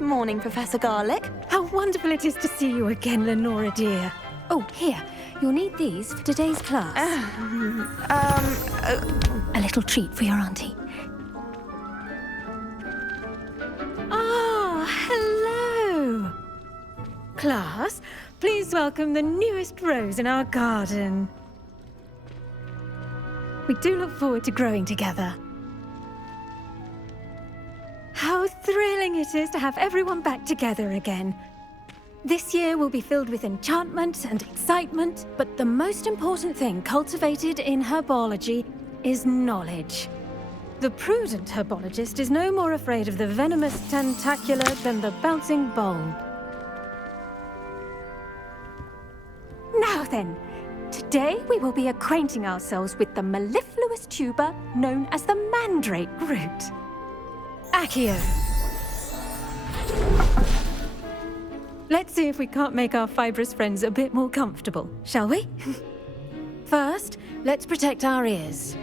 Good morning, Professor Garlick. How wonderful it is to see you again, Lenora dear. Oh, here. You'll need these for today's class. A little treat for your auntie. Oh, hello. Class, please welcome the newest rose in our garden. We do look forward to growing together. How thrilling it is to have everyone back together again. This year will be filled with enchantment and excitement, but the most important thing cultivated in herbology is knowledge. The prudent herbologist is no more afraid of the venomous tentacular than the bouncing bulb. Now then, today we will be acquainting ourselves with the mellifluous tuber known as the mandrake root. Accio. Let's see if we can't make our fibrous friends a bit more comfortable, shall we? First, let's protect our ears.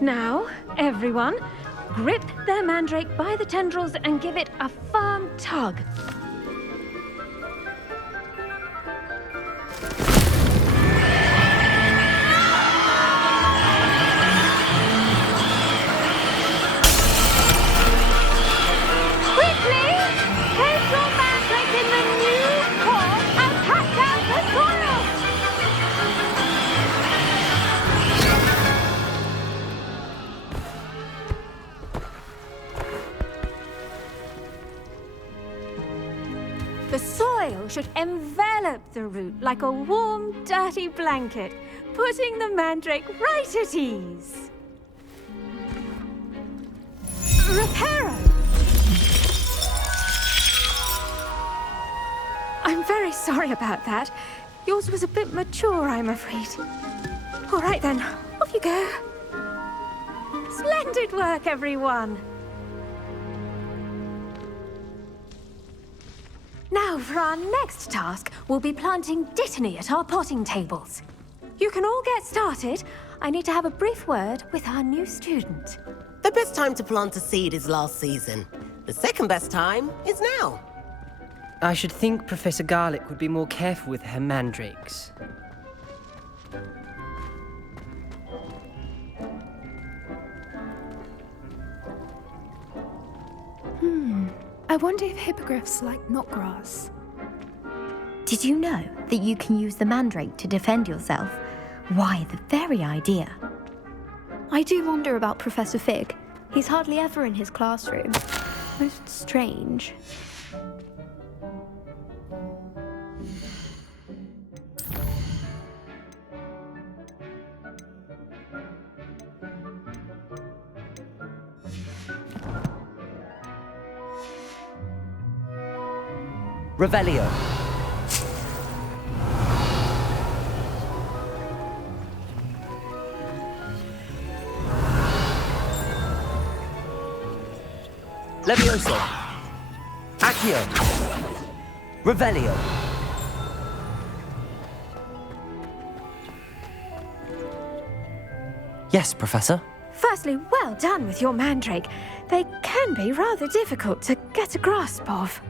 Now, everyone, grip their mandrake by the tendrils and give it a firm tug. The soil should envelop the root like a warm, dirty blanket, putting the mandrake right at ease. Reparo! I'm very sorry about that. Yours was a bit mature, I'm afraid. All right then, off you go. Splendid work, everyone. Now, for our next task, we'll be planting dittany at our potting tables. You can all get started. I need to have a brief word with our new student. The best time to plant a seed is last season. The second best time is now. I should think Professor Garlick would be more careful with her mandrakes. I wonder if hippogriffs like knotgrass. Did you know that you can use the mandrake to defend yourself? Why, the very idea. I do wonder about Professor Fig. He's hardly ever in his classroom. Most strange. Revelio. Levioso. Accio. Revelio. Yes, Professor. Firstly, well done with your mandrake. They can be rather difficult to get a grasp of.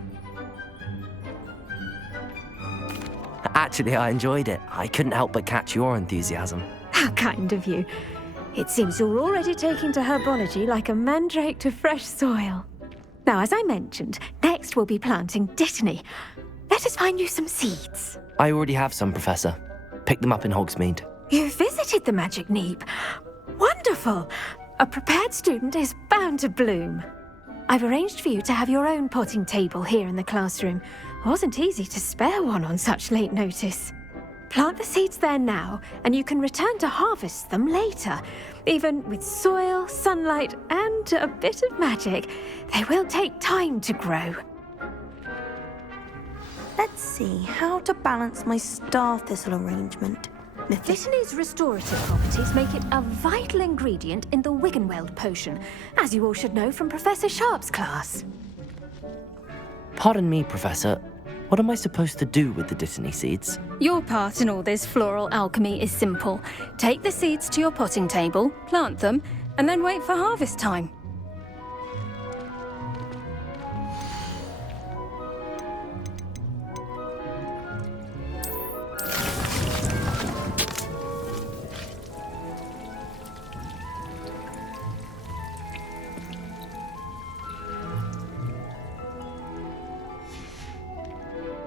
Actually, I enjoyed it. I couldn't help but catch your enthusiasm. How kind of you. It seems you're already taking to herbology like a mandrake to fresh soil. Now, as I mentioned, next we'll be planting dittany. Let us find you some seeds. I already have some, Professor. Picked them up in Hogsmeade. You visited the Magic Neep. Wonderful! A prepared student is bound to bloom. I've arranged for you to have your own potting table here in the classroom. Wasn't easy to spare one on such late notice. Plant the seeds there now, and you can return to harvest them later. Even with soil, sunlight, and a bit of magic, they will take time to grow. Let's see how to balance my star thistle arrangement. Dittany's restorative properties make it a vital ingredient in the Wiggenweld potion, as you all should know from Professor Sharp's class. Pardon me, Professor. What am I supposed to do with the dittany seeds? Your part in all this floral alchemy is simple. Take the seeds to your potting table, plant them, and then wait for harvest time.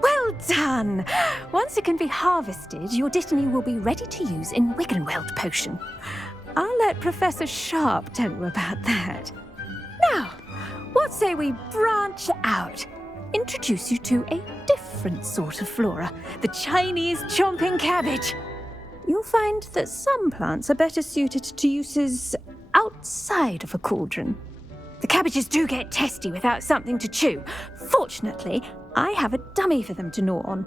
Well done! Once it can be harvested, your dittany will be ready to use in Wiggenweld potion. I'll let Professor Sharp tell you about that. Now, what say we branch out? Introduce you to a different sort of flora, the Chinese chomping cabbage. You'll find that some plants are better suited to uses outside of a cauldron. The cabbages do get testy without something to chew. Fortunately, I have a dummy for them to gnaw on.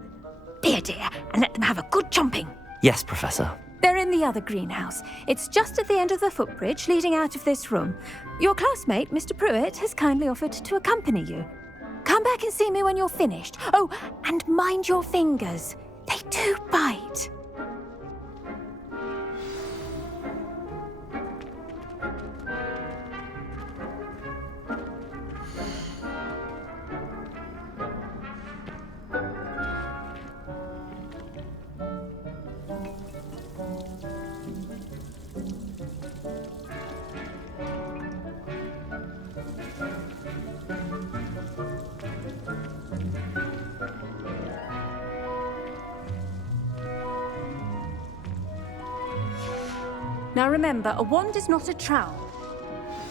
Be a dear and let them have a good chomping. Yes, Professor. They're in the other greenhouse. It's just at the end of the footbridge leading out of this room. Your classmate, Mr. Pruitt, has kindly offered to accompany you. Come back and see me when you're finished. Oh, and mind your fingers. They do bite. Now remember, a wand is not a trowel.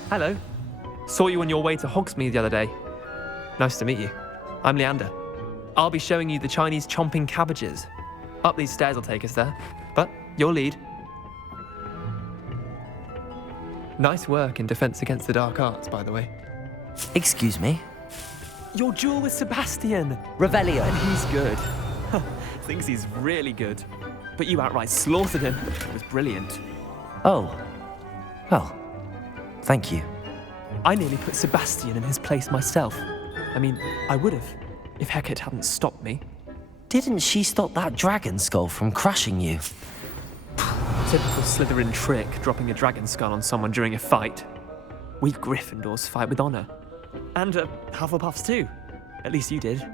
Hello. Saw you on your way to Hogsmeade the other day. Nice to meet you. I'm Leander. I'll be showing you the Chinese chomping cabbages. Up these stairs will take us there, but you'll lead. Nice work in Defense Against the Dark Arts, by the way. Excuse me? Your duel with Sebastian! Revelio. And he's good. Thinks he's really good. But you outright slaughtered him. It was brilliant. Oh. Well, thank you. I nearly put Sebastian in his place myself. I mean, I would have, if Hecate hadn't stopped me. Didn't she stop that dragon skull from crushing you? Typical Slytherin trick, dropping a dragon skull on someone during a fight. We Gryffindors fight with honor. And Hufflepuffs too. At least you did.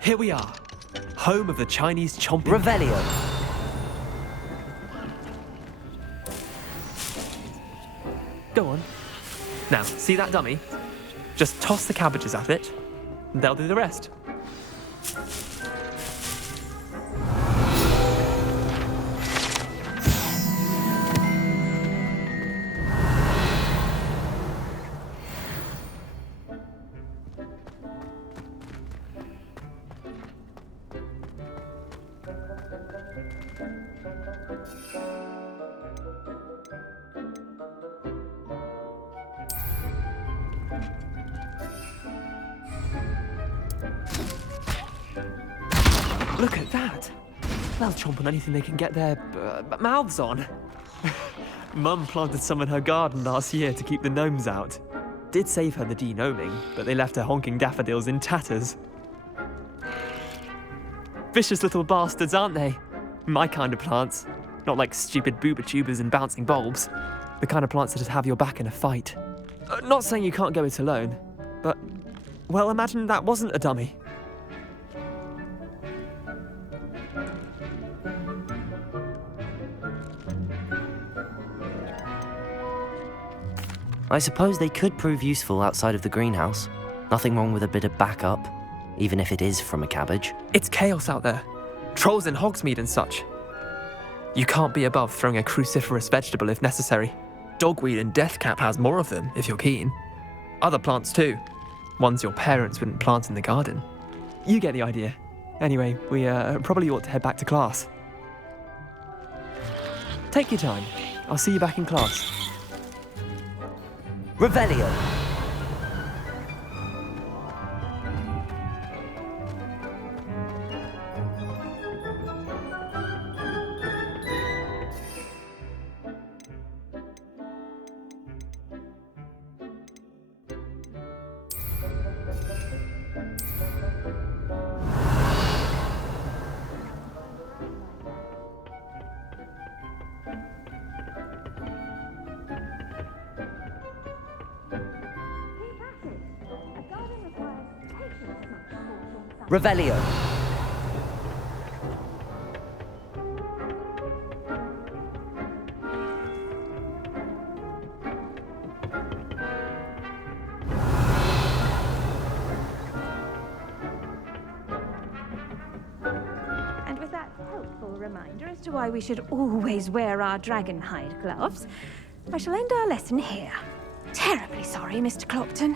Here we are, home of the Chinese chomping... Revelio. Go on. Now, see that dummy? Just toss the cabbages at it, and they'll do the rest. Look at that! They'll chomp on anything they can get their mouths on. Mum planted some in her garden last year to keep the gnomes out. Did save her the de-gnoming, but they left her honking daffodils in tatters. Vicious little bastards, aren't they? My kind of plants. Not like stupid booba tubers and bouncing bulbs. The kind of plants that just have your back in a fight. Not saying you can't go it alone, but, well, imagine that wasn't a dummy. I suppose they could prove useful outside of the greenhouse. Nothing wrong with a bit of backup, even if it is from a cabbage. It's chaos out there. Trolls in Hogsmeade and such. You can't be above throwing a cruciferous vegetable if necessary. Dogweed and deathcap has more of them, if you're keen. Other plants too. Ones your parents wouldn't plant in the garden. You get the idea. Anyway, we probably ought to head back to class. Take your time. I'll see you back in class. Revelio. Revelio. And with that helpful reminder as to why we should always wear our dragon hide gloves, I shall end our lesson here. Terribly sorry, Mr. Clopton.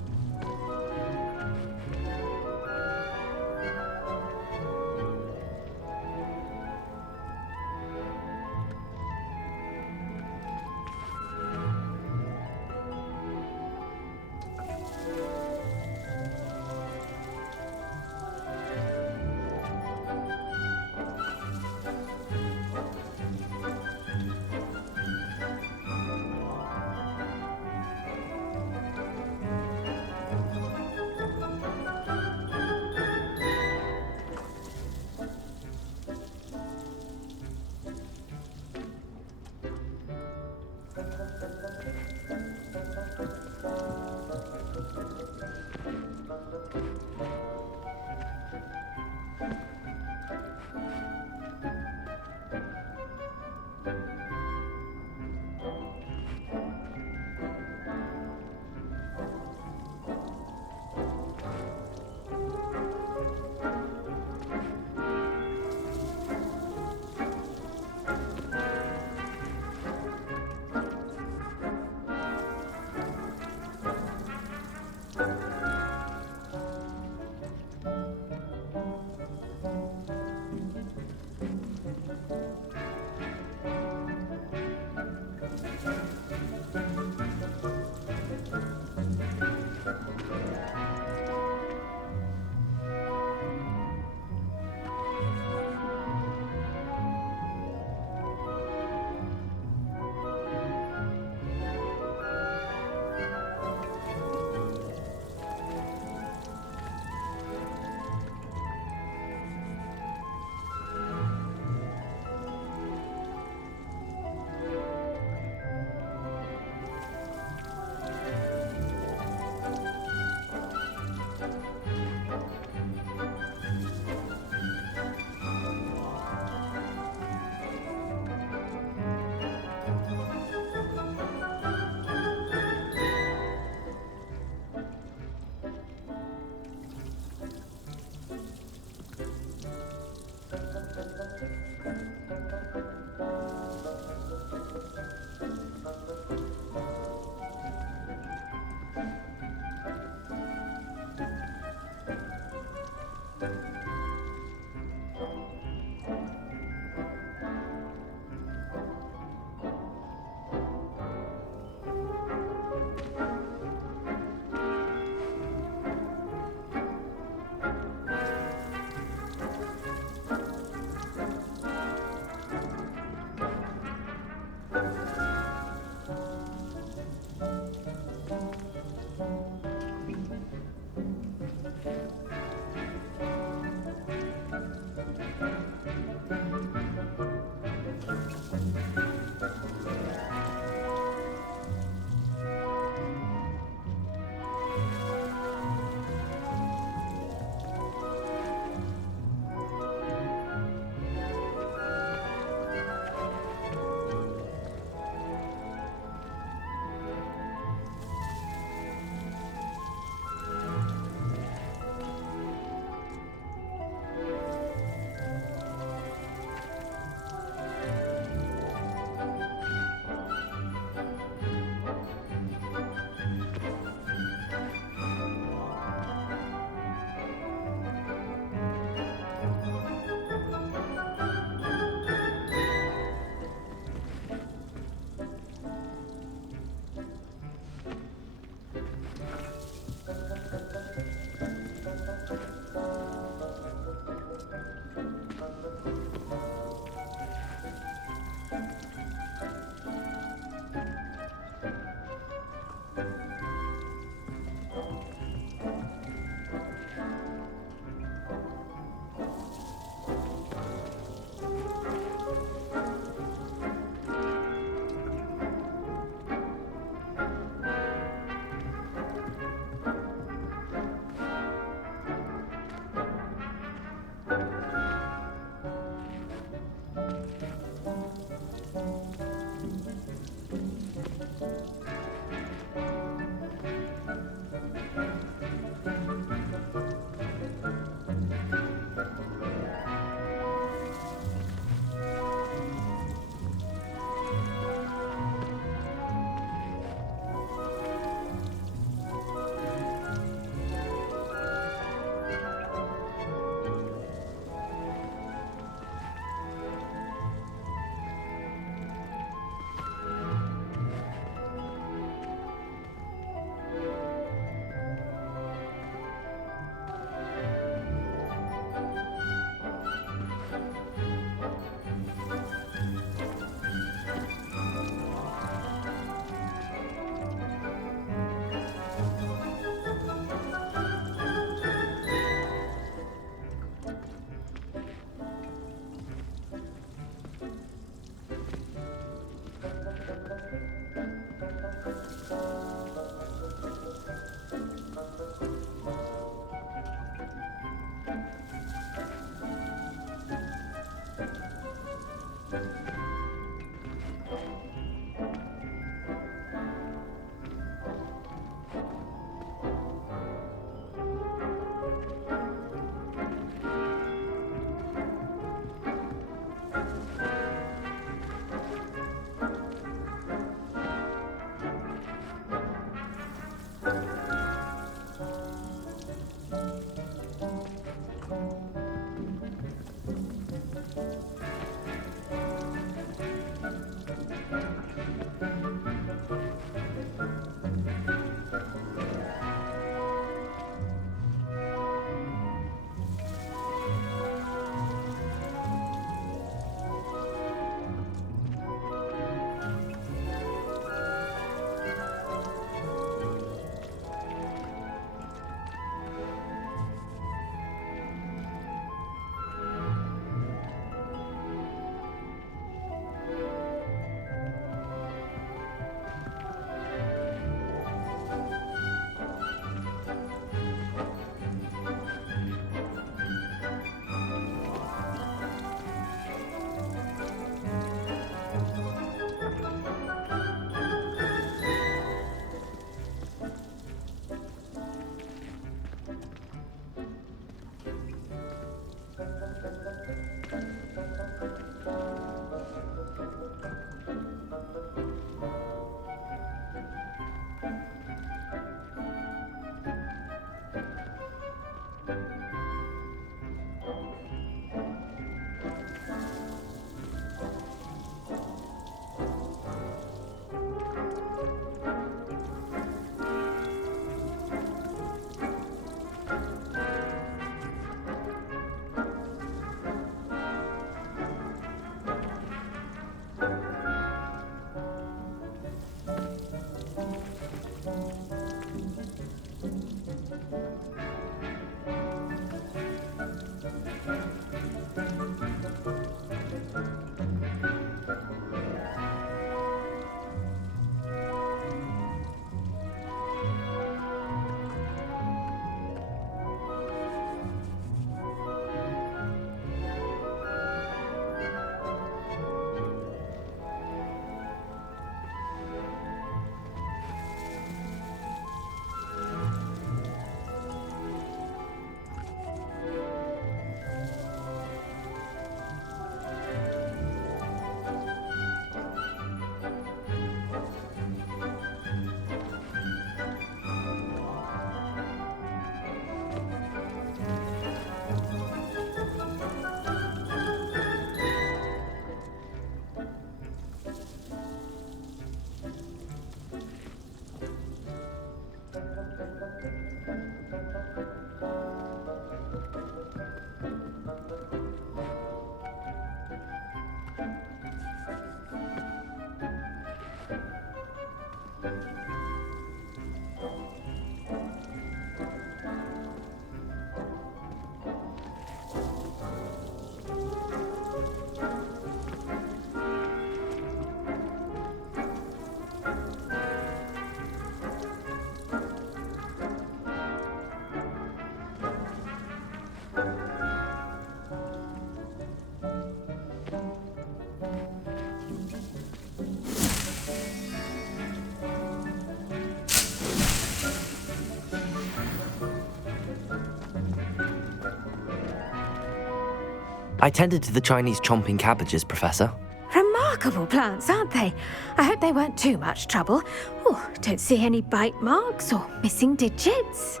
I tended to the Chinese chomping cabbages, Professor. Remarkable plants, aren't they? I hope they weren't too much trouble. Oh, don't see any bite marks or missing digits.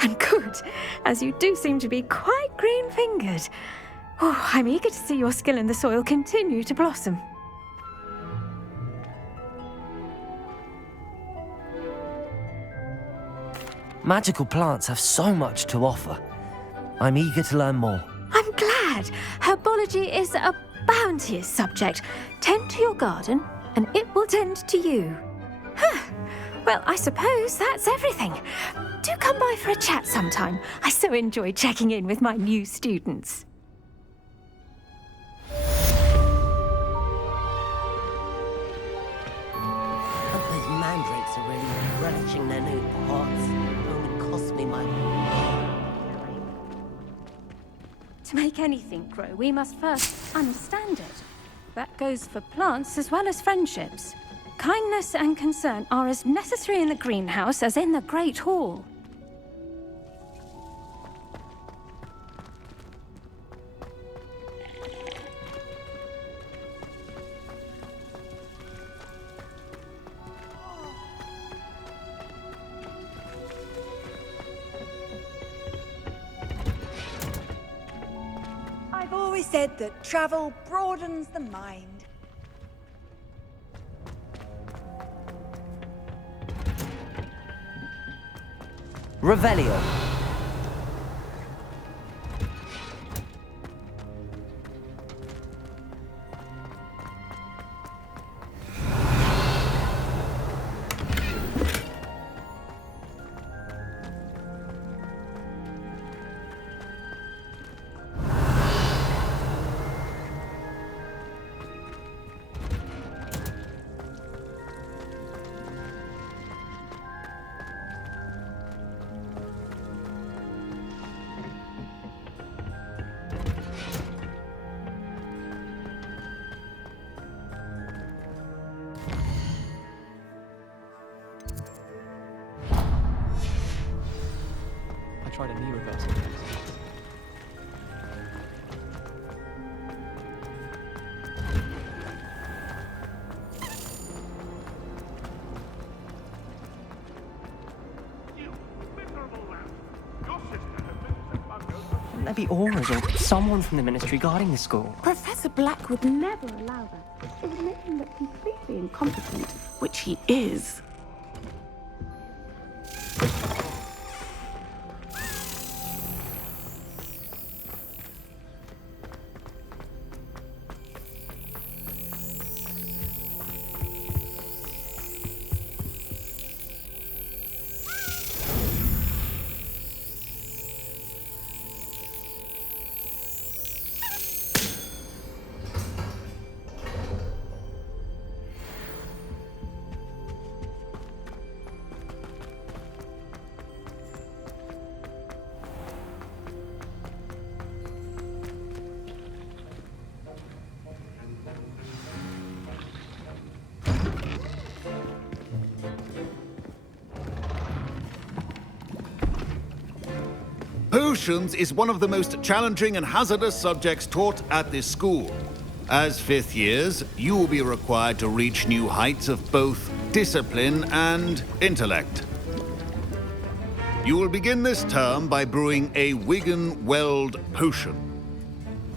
And good, as you do seem to be quite green-fingered. Oh, I'm eager to see your skill in the soil continue to blossom. Magical plants have so much to offer. I'm eager to learn more. I'm glad. Herbology is a bounteous subject. Tend to your garden, and it will tend to you. Well, I suppose that's everything. Do come by for a chat sometime. I so enjoy checking in with my new students. Those mandrakes are really relishing their new pots. It only cost me my... To make anything grow, we must first understand it. That goes for plants as well as friendships. Kindness and concern are as necessary in the greenhouse as in the Great Hall. I've always said that travel broadens the mind. Revelio. I tried a knee reversal. Shouldn't there be auras or someone from the Ministry guarding the school? Professor Black would never allow that. It would make him look completely incompetent, which he is. Potions is one of the most challenging and hazardous subjects taught at this school. As fifth years, you will be required to reach new heights of both discipline and intellect. You will begin this term by brewing a Wigan-Weld potion.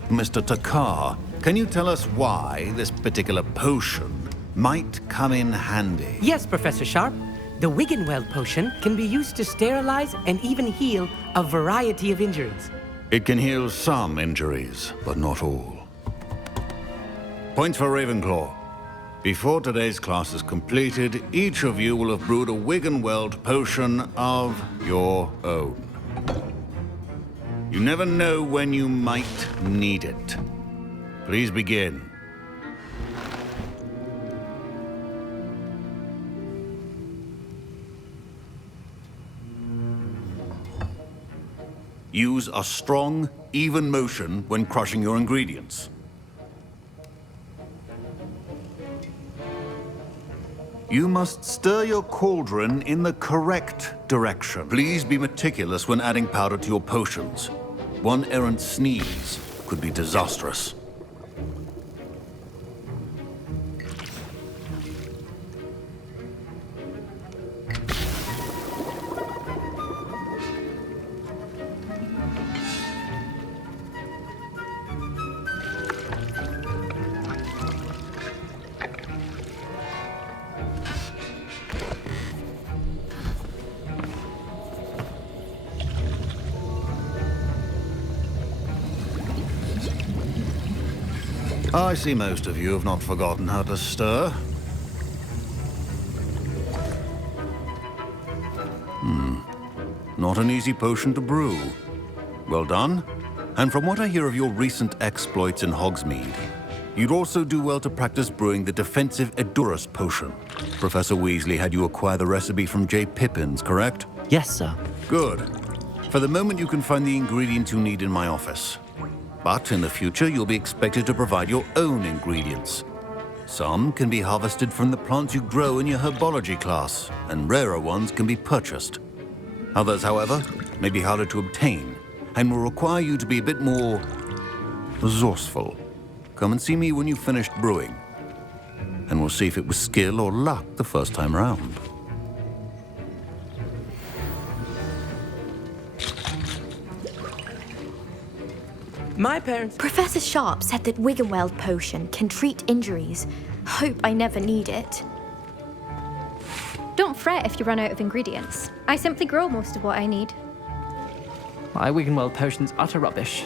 Mr. Takar, can you tell us why this particular potion might come in handy? Yes, Professor Sharp. The Wigan-Weld potion can be used to sterilize and even heal a variety of injuries. It can heal some injuries, but not all. Points for Ravenclaw. Before today's class is completed, each of you will have brewed a Wigan-Weld potion of your own. You never know when you might need it. Please begin. Use a strong, even motion when crushing your ingredients. You must stir your cauldron in the correct direction. Please be meticulous when adding powder to your potions. One errant sneeze could be disastrous. I see most of you have not forgotten how to stir. Not an easy potion to brew. Well done. And from what I hear of your recent exploits in Hogsmeade, you'd also do well to practice brewing the defensive Edurus potion. Professor Weasley had you acquire the recipe from J. Pippins, correct? Yes, sir. Good. For the moment, you can find the ingredients you need in my office. But in the future, you'll be expected to provide your own ingredients. Some can be harvested from the plants you grow in your herbology class, and rarer ones can be purchased. Others, however, may be harder to obtain, and will require you to be a bit more resourceful. Come and see me when you've finished brewing, and we'll see if it was skill or luck the first time round. My parents... Professor Sharp said that Wiggenweld potion can treat injuries. Hope I never need it. Don't fret if you run out of ingredients. I simply grow most of what I need. My Wiggenweld potion's utter rubbish.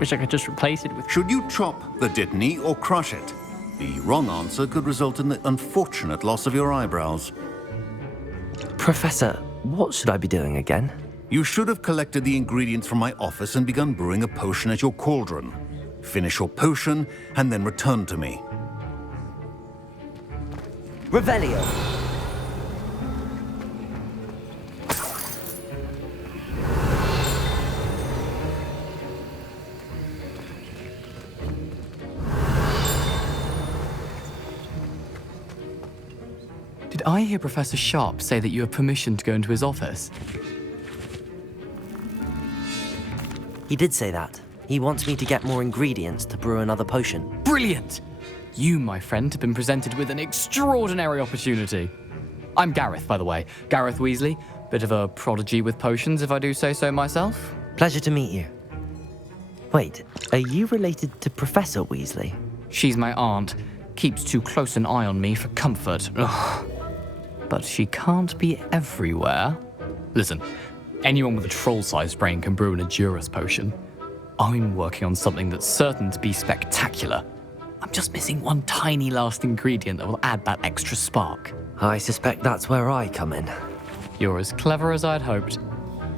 Wish I could just replace it with... Should you chop the Dittany or crush it? The wrong answer could result in the unfortunate loss of your eyebrows. Professor, what should I be doing again? You should have collected the ingredients from my office and begun brewing a potion at your cauldron. Finish your potion and then return to me. Revelio. Did I hear Professor Sharp say that you have permission to go into his office? He did say that. He wants me to get more ingredients to brew another potion. Brilliant! You, my friend, have been presented with an extraordinary opportunity. I'm Gareth, by the way. Gareth Weasley. Bit of a prodigy with potions, if I do say so myself. Pleasure to meet you. Wait, are you related to Professor Weasley? She's my aunt. Keeps too close an eye on me for comfort. Ugh. But she can't be everywhere. Listen, anyone with a troll-sized brain can brew an Edurus potion. I'm working on something that's certain to be spectacular. I'm just missing one tiny last ingredient that will add that extra spark. I suspect that's where I come in. You're as clever as I'd hoped.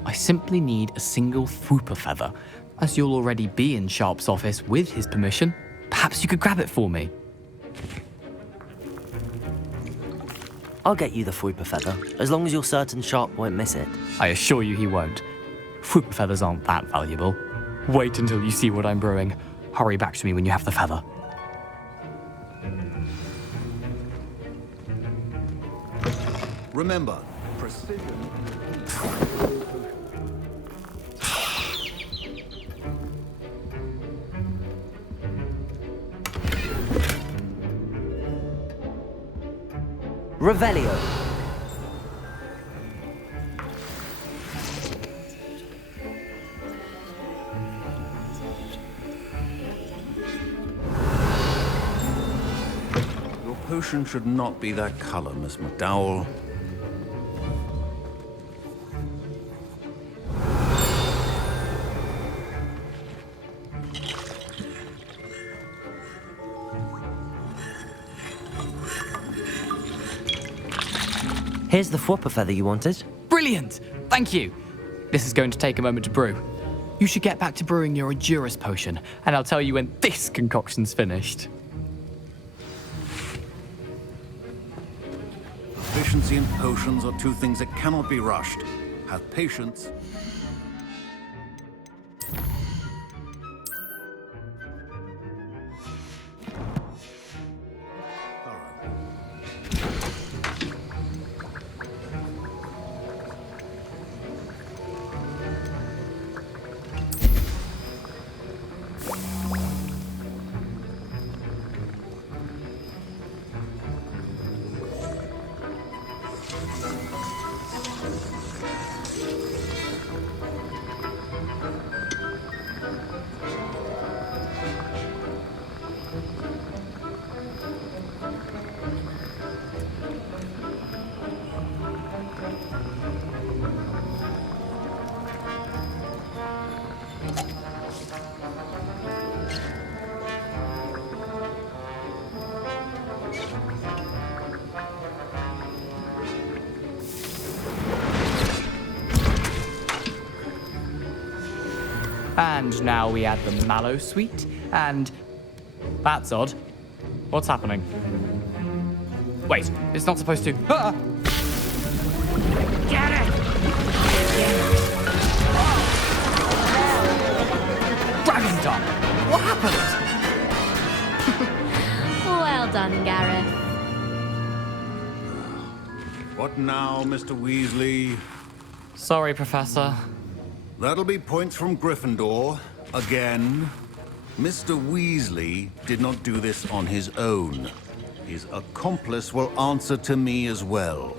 I simply need a single Fwooper feather. As you'll already be in Sharp's office with his permission, perhaps you could grab it for me. I'll get you the Fwooper feather, as long as you're certain Sharp won't miss it. I assure you he won't. Fwooper feathers aren't that valuable. Wait until you see what I'm brewing. Hurry back to me when you have the feather. Remember, precision. Revelio. Your potion should not be that color, Miss McDowell. Here's the Fwooper feather you wanted. Brilliant! Thank you! This is going to take a moment to brew. You should get back to brewing your Edurus potion, and I'll tell you when this concoction's finished. Efficiency and potions are two things that cannot be rushed. Have patience. And now we add the mallow sweet, and... That's odd. What's happening? Wait, it's not supposed to... Ah! Get it! Dragon Tongue! What happened? Well done, Gareth. What now, Mr. Weasley? Sorry, Professor. That'll be points from Gryffindor. Again. Mr. Weasley did not do this on his own. His accomplice will answer to me as well.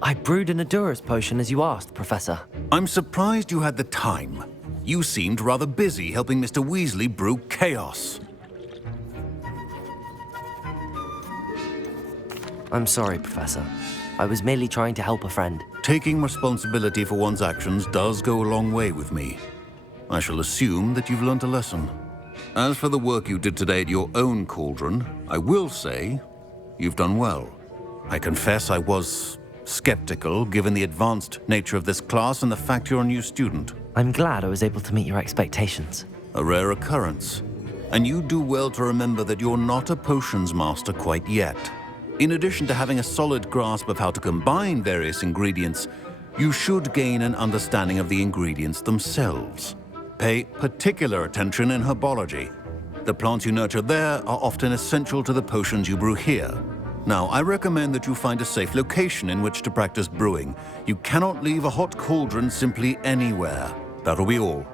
I brewed an Adurus potion as you asked, Professor. I'm surprised you had the time. You seemed rather busy helping Mr. Weasley brew chaos. I'm sorry, Professor. I was merely trying to help a friend. Taking responsibility for one's actions does go a long way with me. I shall assume that you've learnt a lesson. As for the work you did today at your own cauldron, I will say you've done well. I confess I was skeptical given the advanced nature of this class and the fact you're a new student. I'm glad I was able to meet your expectations. A rare occurrence. And you do well to remember that you're not a potions master quite yet. In addition to having a solid grasp of how to combine various ingredients, you should gain an understanding of the ingredients themselves. Pay particular attention in herbology. The plants you nurture there are often essential to the potions you brew here. Now, I recommend that you find a safe location in which to practice brewing. You cannot leave a hot cauldron simply anywhere. That'll be all.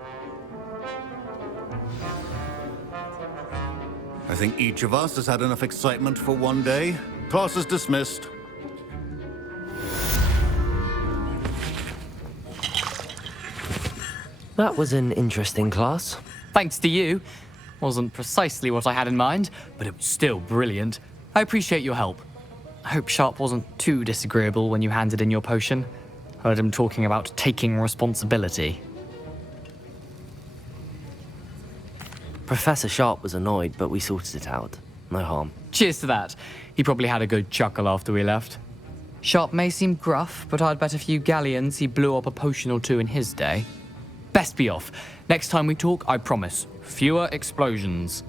I think each of us has had enough excitement for one day. Class is dismissed. That was an interesting class. Thanks to you. Wasn't precisely what I had in mind, but it was still brilliant. I appreciate your help. I hope Sharp wasn't too disagreeable when you handed in your potion. Heard him talking about taking responsibility. Professor Sharp was annoyed, but we sorted it out. No harm. Cheers to that. He probably had a good chuckle after we left. Sharp may seem gruff, but I'd bet a few galleons he blew up a potion or two in his day. Best be off. Next time we talk, I promise, fewer explosions.